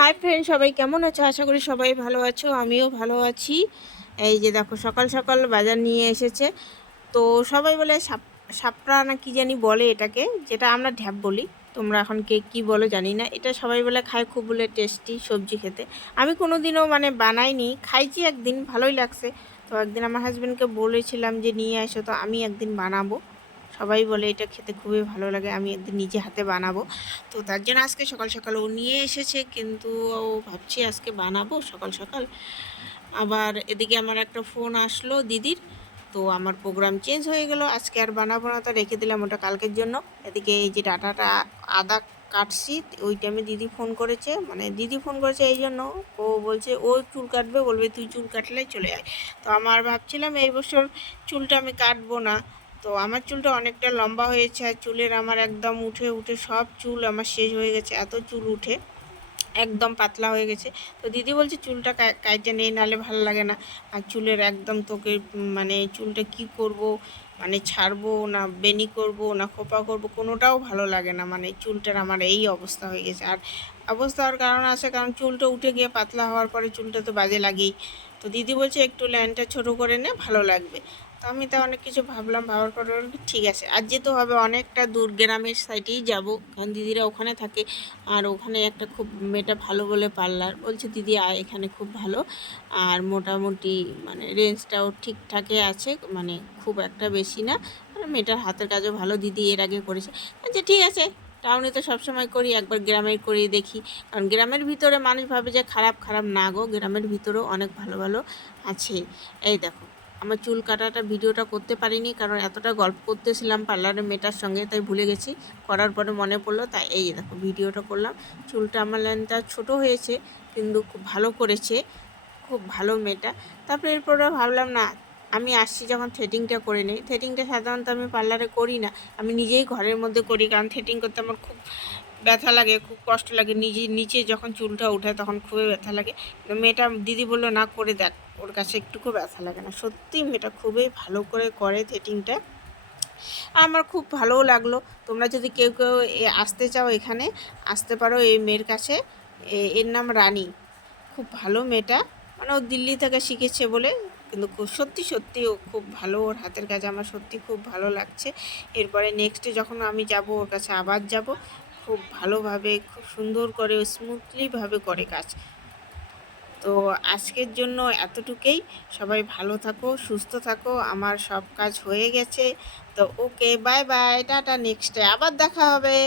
Hi friend সবাই কেমন আছো? আশা করি সবাই ভালো আছো, আমিও ভালো আছি। এই যে দেখো, সকাল সকাল বাজার নিয়ে এসেছে। তো সবাই বলে সাপ, সাপড়া না কি জানি বলে এটাকে, যেটা আমরা ঢ্যাপ বলি। তোমরা এখন কে কি বলো জানি না। এটা সবাই বলে খায়, খুব বলে টেস্টি সবজি খেতে। আমি কোনো দিনও মানে বানাইনি, খাইছি একদিন, ভালোই লাগছে। তো একদিন আমার হাজব্যান্ডকে বলেছিলাম যে নিয়ে এসো, তো আমি একদিন বানাবো। সবাই বলে এটা খেতে খুবই ভালো লাগে, আমি একদিন নিজে হাতে বানাবো। তো তার জন্য আজকে সকাল সকাল ও নিয়ে এসেছে, কিন্তু ও ভাবছি আজকে বানাবো সকাল সকাল। আবার এদিকে আমার একটা ফোন আসলো দিদির, তো আমার প্রোগ্রাম চেঞ্জ হয়ে গেল, আজকে আর বানাবো না, তো রেখে দিলাম ওটা কালকের জন্য। এদিকে এই যে ডাটাটা আদা কাটছি, ওই টাইমে দিদি ফোন করেছে মানে দিদি ফোন করেছে এই জন্য। ও বলছে, ও চুল কাটবে, বলবে তুই চুল কাটলে চলে আয়। তো আমার ভাবছিলাম এই বছর চুলটা আমি কাটবো না তো আমার চুলটা অনেকটা লম্বা হয়েছে আর চুলের আমার একদম উঠে উঠে সব চুল আমার শেষ হয়ে গেছে, এত চুল উঠে একদম পাতলা হয়ে গেছে। তো দিদি বলছে চুলটা কাইটে নেই নালে ভালো লাগে না। আর চুলের একদম তোকে মানে চুলটা কি করব মানে ছাড়বো না বেনি করব না খোপা করব, কোনোটাও ভালো লাগে না। মানে চুলটার আমার এই অবস্থা হয়ে গেছে। আর অবস্থা হওয়ার কারণ আছে, কারণ চুলটা উঠে গিয়ে পাতলা হওয়ার পরে চুলটা তো বাজে লাগেই। তো দিদি বলছে একটু লাইনটা ছোট করে নে, ভালো লাগবে। আমি তো অনেক কিছু ভাবলাম, ভাবার পরে ঠিক আছে। আর যেতে হবে অনেকটা দূর গ্রামের সাইডেই যাব। কারণ দিদিরা ওখানে থাকে। আর ওখানে একটা খুব মেয়েটা ভালো বলে পার্লার। বলছে, দিদি, আয়, এখানে খুব ভালো। আর মোটামুটি মানে রেঞ্জটাও ঠিকঠাকই আছে। মানে খুব একটা বেশি না। আর মেয়েটার হাতের কাজও ভালো, দিদি এর আগে করেছে। আচ্ছা ঠিক আছে। টাউনে তো সবসময় করি, একবার গ্রামের করি দেখি। কারণ গ্রামের ভিতরে মানুষ ভাবে যে খারাপ খারাপ না গো। গ্রামের ভিতরেও অনেক ভালো ভালো আছে। এই দেখো। আমার চুল কাটাটা ভিডিওটা করতে পারিনি, কারণ এতটা গল্প করতেছিলাম পার্লারের মেয়েটার সঙ্গে, তাই ভুলে গেছি। করার পরে মনে পড়ল, তাই এই দেখো ভিডিওটা করলাম। চুলটা আমার লাইনটা ছোট হয়েছে, কিন্তু খুব ভালো করেছে, খুব ভালো মেয়েটা। তারপরে এরপরে ভাবলাম, না, আমি আসছি যখন থ্রেটিংটা করে নিই। থ্রেটিংটা সাধারণত আমি পার্লারে করি না, আমি নিজেই ঘরের মধ্যে করি, কারণ থ্রেটিং করতে আমার খুব ব্যথা লাগে, খুব কষ্ট লাগে। নিজে, নিচে যখন চুলটা ওঠে তখন খুবই ব্যথা লাগে। মেয়েটা দিদি বলল, না, করে দেখ, ওর কাছে একটুকু ব্যথা লাগে না। সত্যি মেয়েটা খুবই ভালো করে করে থ্রেটিংটা আমার খুব ভালোও লাগল। তোমরা যদি কেউ কেউ আসতে চাও এখানে, আসতে পারো এই মেয়ের কাছে। এর নাম রানী। খুব ভালো মেয়েটা। মানে ও দিল্লি থেকে শিখেছে বলে, কিন্তু খুব, সত্যি সত্যি ও খুব ভালো। ওর হাতের কাজ আমার সত্যি খুব ভালো লাগছে। এরপরে নেক্সটে যখন আমি যাব, ওর কাছে আবার যাব। খুব ভালোভাবে, খুব সুন্দর করে স্মুথলিভাবে করে কাজ তো আজকের জন্য এতটুকুই। সবাই ভালো থাকো, সুস্থ থাকো। আমার সব কাজ হয়ে গেছে। তো ওকে বাই বাই টাটা নেক্সটে আবার দেখা হবে।